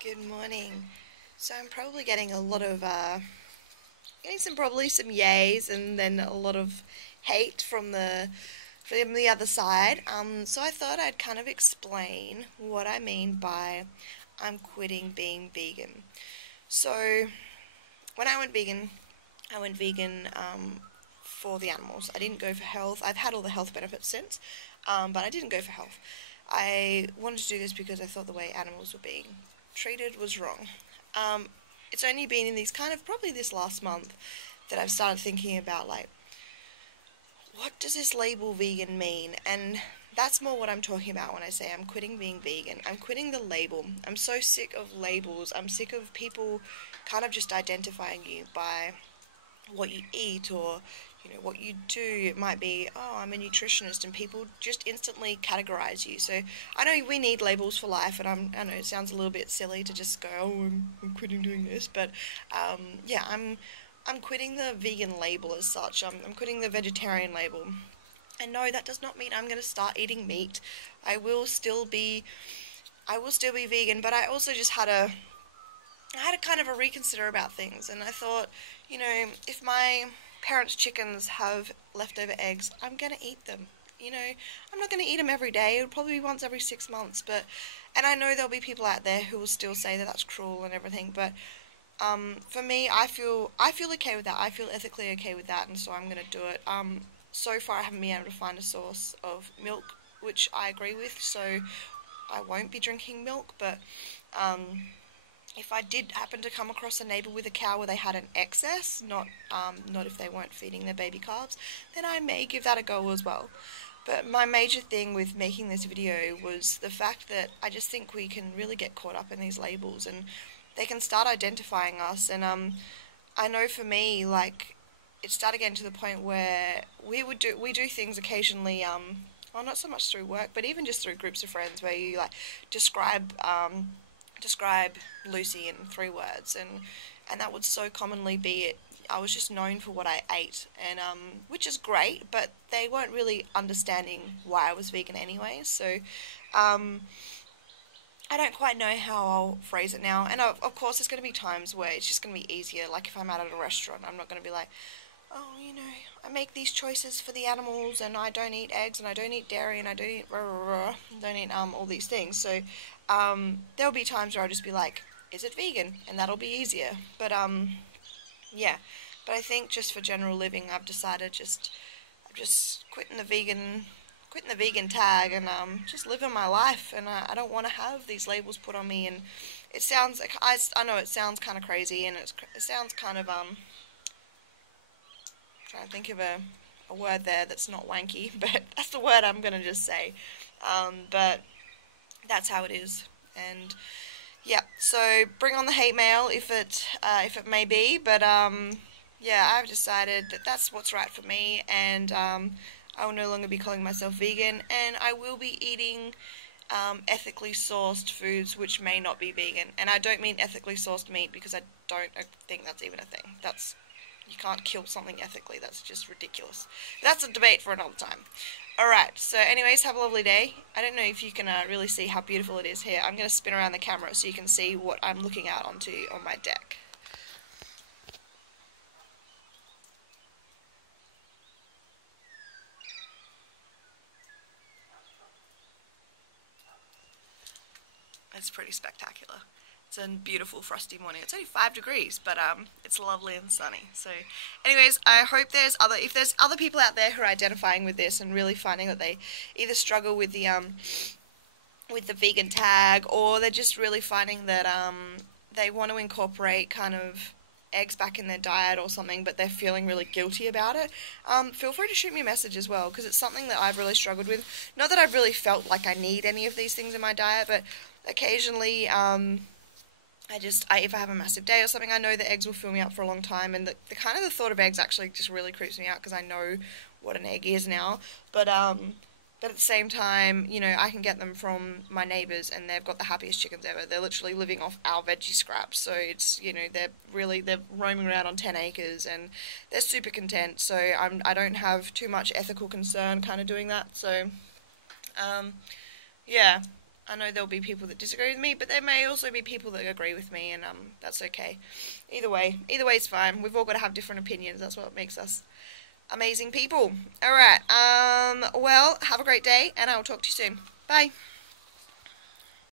Good morning. So I'm probably getting a lot of getting probably some yays and then a lot of hate from the other side. So I thought I'd kind of explain what I mean by I'm quitting being vegan. So when I went vegan for the animals. I didn't go for health. I've had all the health benefits since, but I didn't go for health. I wanted to do this because I thought the way animals were being treated was wrong. Um, it's only been in these kind of probably this last month that I've started thinking about like, what does this label vegan mean? And that's more what I'm talking about when I say I'm quitting being vegan. I'm quitting the label. I'm so sick of labels. I'm sick of people kind of just identifying you by what you eat or what you do. It might be, oh, I'm a nutritionist, and people just instantly categorize you. So I know we need labels for life, and I know it sounds a little bit silly to just go, oh, I'm quitting doing this, but yeah, I'm quitting the vegan label as such. I'm quitting the vegetarian label. And no, that does not mean I'm going to start eating meat. I will still be I will still be vegan, but I also just I had a kind of a reconsider about things, and I thought, if my parents' chickens have leftover eggs, I'm going to eat them. I'm not going to eat them every day. It'll probably be once every 6 months, and I know there'll be people out there who will still say that that's cruel and everything, but for me, I feel okay with that. I feel ethically okay with that, and so I'm going to do it. So far, I haven't been able to find a source of milk which I agree with, so I won't be drinking milk, but um, if I did happen to come across a neighbour with a cow where they had an excess, not if they weren't feeding their baby calves, then I may give that a go as well. But my major thing with making this video was the fact that I just think we can really get caught up in these labels, and they can start identifying us. And I know for me, like, it started getting to the point where we do things occasionally. Well, not so much through work, but even just through groups of friends, where you like describe Lucy in 3 words, and that would so commonly be it. I was just known for what I ate, and which is great, but they weren't really understanding why I was vegan anyway. So I don't quite know how I'll phrase it now. And of course, there's going to be times where it's just going to be easier. Like if I'm out at a restaurant, I'm not going to be like, oh, I make these choices for the animals, and I don't eat eggs, and I don't eat dairy, and I don't eat don't eat all these things. So there'll be times where I'll just be like, is it vegan? And that'll be easier. But yeah. But I think just for general living, I've decided I'm just quitting the vegan tag, and just living my life. And I don't want to have these labels put on me. And it sounds like I know it sounds kind of crazy, and it sounds kind of trying to think of a word there that's not wanky, but that's the word I'm gonna just say. But that's how it is, and yeah. So bring on the hate mail if it may be, but yeah, I've decided that that's what's right for me, and I will no longer be calling myself vegan, and I will be eating ethically sourced foods which may not be vegan. And I don't mean ethically sourced meat, because I don't think that's even a thing. You can't kill something ethically. That's just ridiculous. That's a debate for another time. Alright, so anyways, have a lovely day. I don't know if you can really see how beautiful it is here. I'm going to spin around the camera so you can see what I'm looking out onto on my deck. It's pretty spectacular. It's a beautiful frosty morning. It's only 5 degrees, but it's lovely and sunny. So anyways, I hope if there's other people out there who are identifying with this and really finding that they either struggle with the vegan tag, or they're just really finding that they want to incorporate kind of eggs back in their diet or something, but they're feeling really guilty about it, feel free to shoot me a message as well, because it's something that I've really struggled with. Not that I've really felt like I need any of these things in my diet, but occasionally if I have a massive day or something, I know that eggs will fill me up for a long time, and the kind of the thought of eggs actually just really creeps me out, because I know what an egg is now. But at the same time, I can get them from my neighbours, and they've got the happiest chickens ever. They're literally living off our veggie scraps, so it's, they're roaming around on 10 acres, and they're super content, so I don't have too much ethical concern kind of doing that. So yeah, I know there'll be people that disagree with me, but there may also be people that agree with me, and that's okay. Either way is fine. We've all got to have different opinions. That's what makes us amazing people. All right. Well, have a great day, and I'll talk to you soon. Bye.